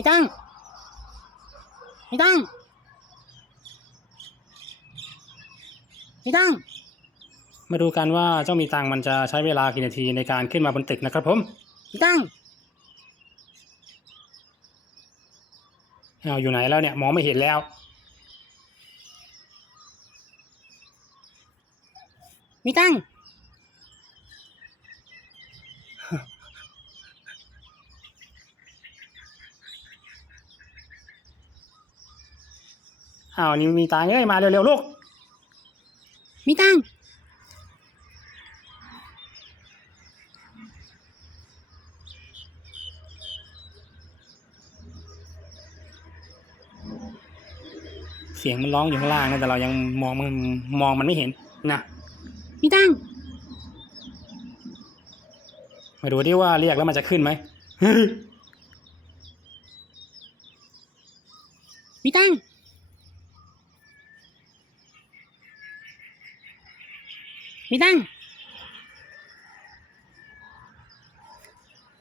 มีตังค์มีตังค์มีตังค์มาดูกันว่าเจ้ามีตังค์มันจะใช้เวลากี่นาทีในการขึ้นมาบนตึกนะครับผมมีตังค์เอาอยู่ไหนแล้วเนี่ยมองไม่เห็นแล้วมีตัง อ้าวนี่มีตังค์เอ้ยมาเร็วๆลูก มีตังค์เสียงมันร้องอยู่ข้างล่างนะแต่เรายังมองมันมองมันไม่เห็นนะมีตังค์มาดูดิว่าเรียกแล้วมันจะขึ้นไหมมีตัง มีตัง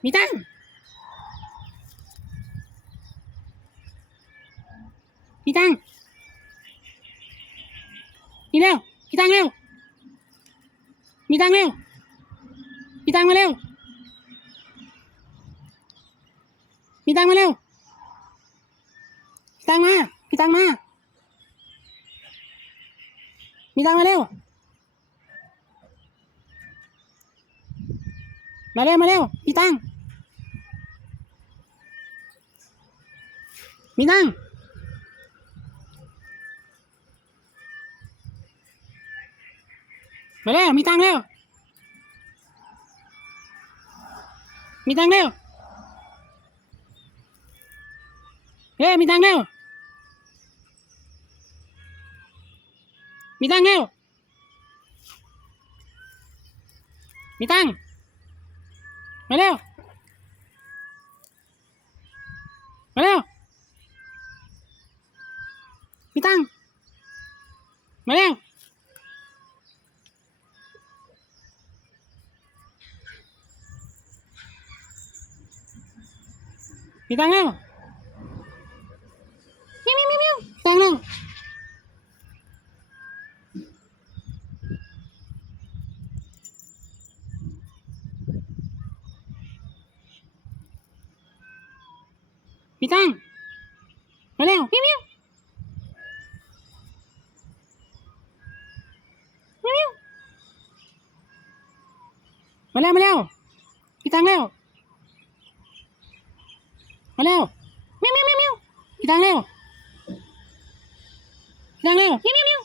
มีตังมีตังมีเร็วมีตังเร็วมีตังเร็วมีตังมาเร็วมีตังมาเร็วมีตังมามีตังมามีตังมาเร็ว มาเร็วมาเร็วมีตังมีตังมาเร็วมีตังเร็ว มีตังเร็วเร็วมีตังเร็ว มีตังเร็ว มีตัง มาเร็วมาเร็วมีตังค์มาเร็วมีตังค์เร็วมิวมิวมิวมิวมีตังค์เร็ว มีตังค์มาเร็วมิวมิวมิวมิวมาเร็วมาเร็วมีตังค์เร็วมาเร็วมิวมิวมิวมิวมีตังค์เร็วมีตังค์เร็วมิวมิว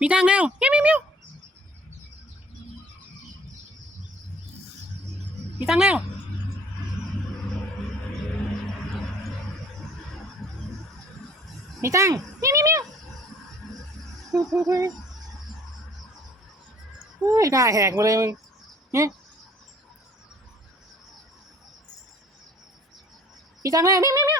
มิวมีตังค์เร็วมิวมิวมิวมีตังค์เร็วมีตังมิวมิวมิวเฮ้ยได้แหกมาเลยมึงเนี่ยมีตังแล้วมิวมิวมิว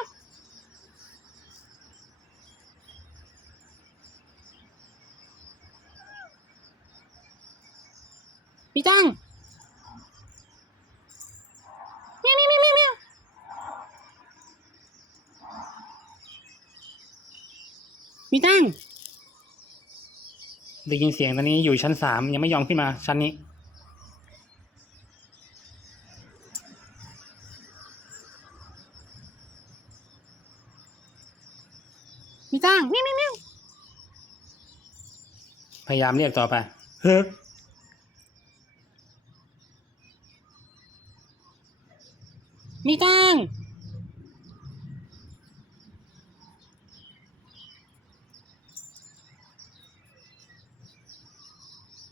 มีตังค์มิวมิวมิวมิวมิวมีตังค์ได้ยินเสียงตอนนี้อยู่ชั้นสามยังไม่ยอมขึ้นมาชั้นนี้มีตังค์มิวมิวมิวพยายามเรียกต่อไปเฮ้ มีตัง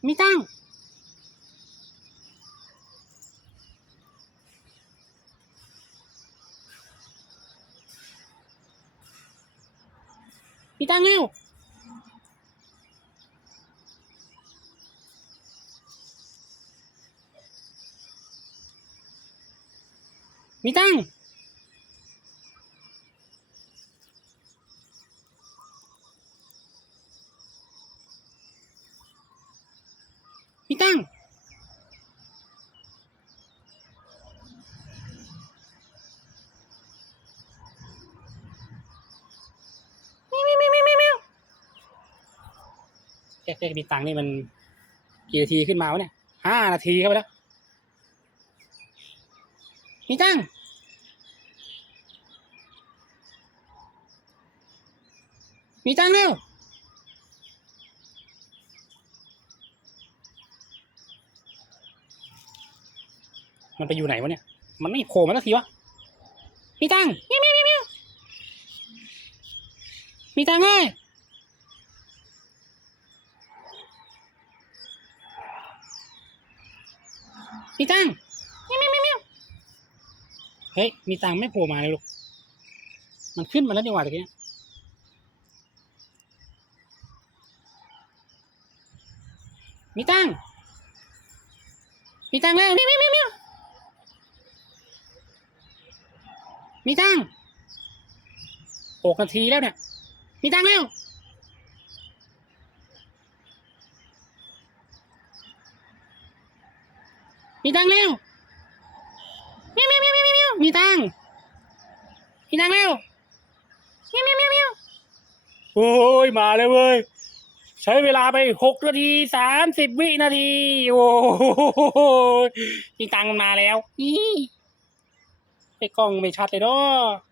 มีตังมีตังเร็ว มีตังมีตังมิวมิวมิวมิวมิวมิวเอ๊ะเอ๊มีตังนี่มันกี่นาทีขึ้นมาวะเนี่ยห้านาทีเข้าไปแล้วมีตัง มีตังเร็วมันไปอยู่ไหนวะเนี่ย มันไม่โผล่มาสักทีวะ มีตังมิวมิวมิวมิวมีตังค์เลยมีตังมิวมิวมิวมิวเฮ้ย มีตังไม่โผล่มาเลยลูก มันขึ้นมาแล้วดีกว่าตะกี้เนี่ย มีตังมีตังแล้วมิวมิวมิวมีตังหกนาทีแล้วเนี่ย มีตังแล้วมีตังแล้วมิวมิวมิวมิวมิวมีตังมีตังแล้วมิวมิวมิวมิวโอ้ยมาเลยเว้ย ใช้เวลาไปหกนาทีสามสิบวินาที โอ้โหมีตังค์มันมาแล้วอีไอ้กล้องไม่ชัดเลยเนาะ